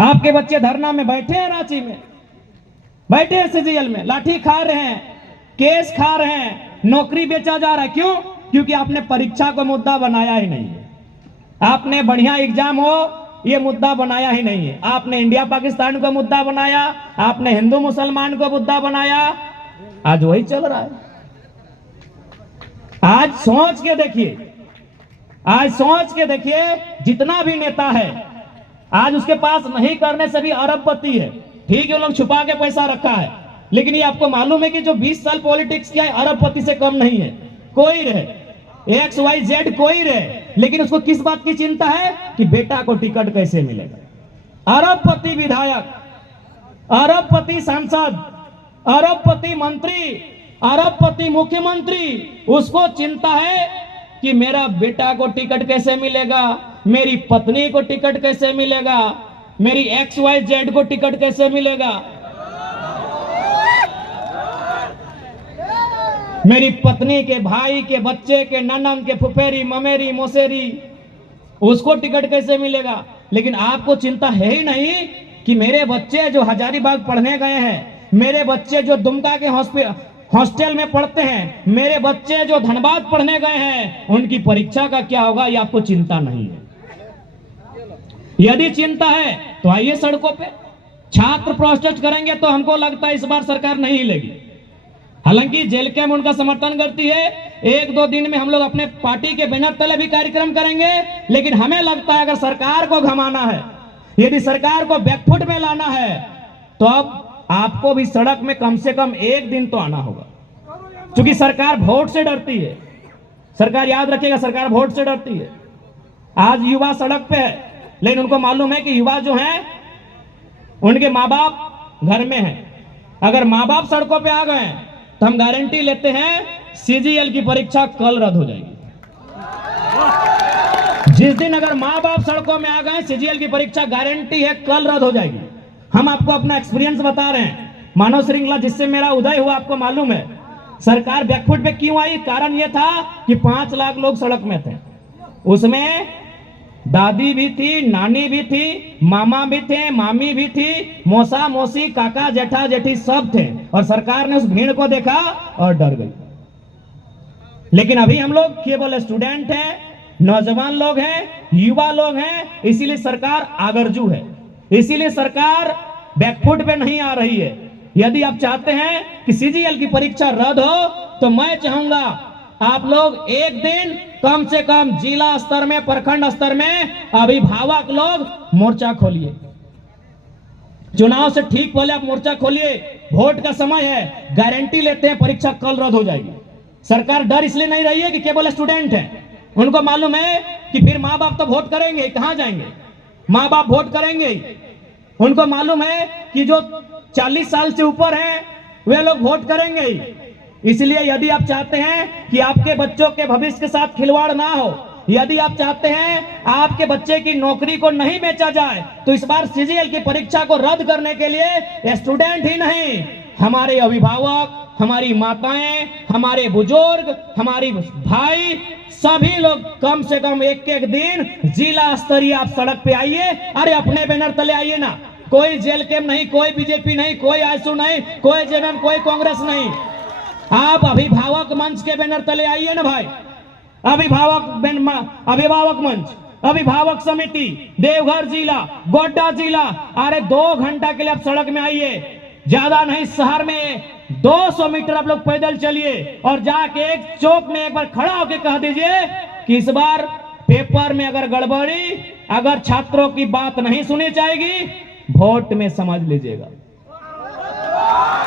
आपके बच्चे धरना में बैठे हैं, रांची में बैठे हैं, सीजीएल में लाठी खा रहे हैं, केस खा रहे हैं, नौकरी बेचा जा रहा है। क्यों? क्योंकि आपने परीक्षा को मुद्दा बनाया ही नहीं है। आपने बढ़िया एग्जाम हो ये मुद्दा बनाया ही नहीं है। आपने इंडिया पाकिस्तान को मुद्दा बनाया, आपने हिंदू मुसलमान को मुद्दा बनाया। आज वही चल रहा है। आज सोच के देखिए, आज सोच के देखिए, जितना भी नेता है आज उसके पास नहीं करने से भी अरबपति है। ठीक है, लोग छुपा के पैसा रखा है, लेकिन ये आपको मालूम है कि जो 20 साल पॉलिटिक्स किया है अरबपति से कम नहीं है। कोई रहे XYZ कोई रहे, लेकिन उसको किस बात की चिंता है कि बेटा को टिकट कैसे मिलेगा। अरबपति विधायक, अरबपति सांसद, अरबपति मंत्री, अरबपति मुख्यमंत्री, उसको चिंता है कि मेरा बेटा को टिकट कैसे मिलेगा, मेरी पत्नी को टिकट कैसे मिलेगा, मेरी XYZ को टिकट कैसे मिलेगा, मेरी पत्नी के भाई के बच्चे के ननन के फुफेरी ममेरी मोसेरी, उसको टिकट कैसे मिलेगा। लेकिन आपको चिंता है ही नहीं कि मेरे बच्चे जो हजारीबाग पढ़ने गए हैं, मेरे बच्चे जो दुमका के हॉस्टल में पढ़ते हैं, मेरे बच्चे जो धनबाद पढ़ने गए हैं, उनकी परीक्षा का क्या होगा, ये आपको चिंता नहीं है। यदि चिंता है तो आइए सड़कों पे, छात्र प्रोटेस्ट करेंगे तो हमको लगता है इस बार सरकार नहीं हिलेगी। हालांकि जेल कैंप उनका समर्थन करती है, 1-2 दिन में हम लोग अपने पार्टी के बैनर तले भी कार्यक्रम करेंगे, लेकिन हमें लगता है अगर सरकार को घमाना है, यदि सरकार को बैकफुट में लाना है, तो अब आपको भी सड़क में कम से कम 1 दिन तो आना होगा। क्योंकि सरकार वोट से डरती है, सरकार याद रखिएगा, सरकार वोट से डरती है। आज युवा सड़क पे है, लेकिन उनको मालूम है कि युवा जो हैं उनके माँ बाप घर में हैं। अगर माँ बाप सड़कों पे आ गए तो हम गारंटी लेते हैं CGL की परीक्षा कल रद्द हो जाएगी। जिस दिन अगर माँ बाप सड़कों में आ गए, CGL की परीक्षा गारंटी है कल रद्द हो जाएगी। हम आपको अपना एक्सपीरियंस बता रहे हैं। मानव श्रृंखला जिससे मेरा उदय हुआ आपको मालूम है। सरकार बैकफुट पे क्यों आई? कारण यह था कि 5 लाख लोग सड़क में थे, उसमें दादी भी थी, नानी भी थी, मामा भी थे, मामी भी थी, मौसा मौसी, काका जेठा जेठी सब थे, और सरकार ने उस भीड़ को देखा और डर गई। लेकिन अभी हम लोग केवल स्टूडेंट हैं, नौजवान लोग हैं, युवा लोग हैं, इसीलिए सरकार आगरजू है, इसीलिए सरकार बैकफुट पे नहीं आ रही है। यदि आप चाहते हैं कि CGL की परीक्षा रद्द हो, तो मैं चाहूंगा आप लोग एक दिन कम से कम जिला स्तर में, प्रखंड स्तर में अभिभावक लोग मोर्चा खोलिए। चुनाव से ठीक पहले आप मोर्चा खोलिए, वोट का समय है, गारंटी लेते हैं परीक्षा कल रद्द हो जाएगी। सरकार डर इसलिए नहीं रही है कि केवल स्टूडेंट है, उनको मालूम है कि फिर माँ बाप तो वोट करेंगे, कहां जाएंगे, माँ बाप वोट करेंगे। उनको मालूम है कि जो 40 साल से ऊपर हैं वे लोग वोट करेंगे। इसलिए यदि आप चाहते हैं कि आपके बच्चों के भविष्य के साथ खिलवाड़ ना हो, यदि आप चाहते हैं आपके बच्चे की नौकरी को नहीं बेचा जाए, तो इस बार CGL की परीक्षा को रद्द करने के लिए स्टूडेंट ही नहीं, हमारे अभिभावक, हमारी माताएं, हमारे बुजुर्ग, हमारी भाई, सभी लोग कम से कम एक दिन जिला स्तरीय आप सड़क पे आइए। अरे अपने बैनर तले आइए ना, कोई जेल कैंप नहीं, कोई बीजेपी नहीं, कोई आईएसयू नहीं, कोई जेएमएम, कोई कांग्रेस नहीं, आप अभिभावक मंच के बैनर तले आइए ना भाई। अभिभावक मंच, अभिभावक समिति, देवघर जिला, गोड्डा जिला, अरे 2 घंटा के लिए आप सड़क में आइए। ज्यादा नहीं, शहर में 200 मीटर आप लोग पैदल चलिए और जाके एक चौक में एक बार खड़ा होकर कह दीजिए कि इस बार पेपर में अगर गड़बड़ी, अगर छात्रों की बात नहीं सुनी जाएगी, वोट में समझ लीजिएगा।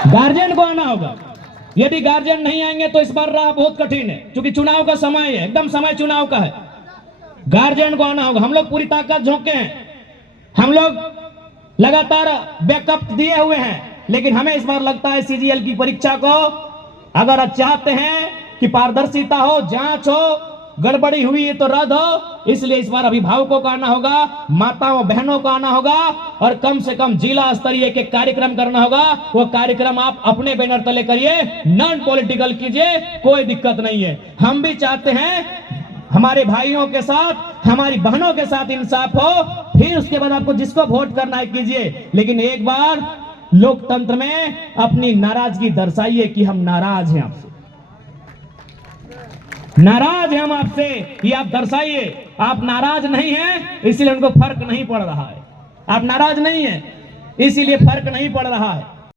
गार्जियन को आना होगा। यदि गार्जियन नहीं आएंगे तो इस बार राह बहुत कठिन है, क्योंकि चुनाव का समय है, एकदम समय चुनाव का है। गार्जियन को आना होगा। हम लोग पूरी ताकत झोंके हैं, हम लोग लगातार बैकअप दिए हुए हैं, लेकिन हमें इस बार लगता है CGL की परीक्षा को अगर आप चाहते हैं कि पारदर्शिता हो, जांच हो, गड़बड़ी हुई है तो रद्द हो, इसलिए इस बार अभिभावकों का आना होगा, माताओं बहनों का आना होगा, और कम से कम जिला स्तरीय के कार्यक्रम करना होगा। वो कार्यक्रम आप अपने बैनर तले करिए, नॉन पॉलिटिकल कीजिए, कोई दिक्कत नहीं है। हम भी चाहते हैं हमारे भाइयों के साथ, हमारी बहनों के साथ इंसाफ हो, फिर उसके बाद आपको जिसको वोट करना है कीजिए, लेकिन एक बार लोकतंत्र में अपनी नाराजगी दर्शाइए कि हम नाराज हैं आपसे, नाराज हैं हम आपसे, ये आप दर्शाइए। आप नाराज नहीं हैं इसलिए उनको फर्क नहीं पड़ रहा है, आप नाराज नहीं हैं इसीलिए फर्क नहीं पड़ रहा है।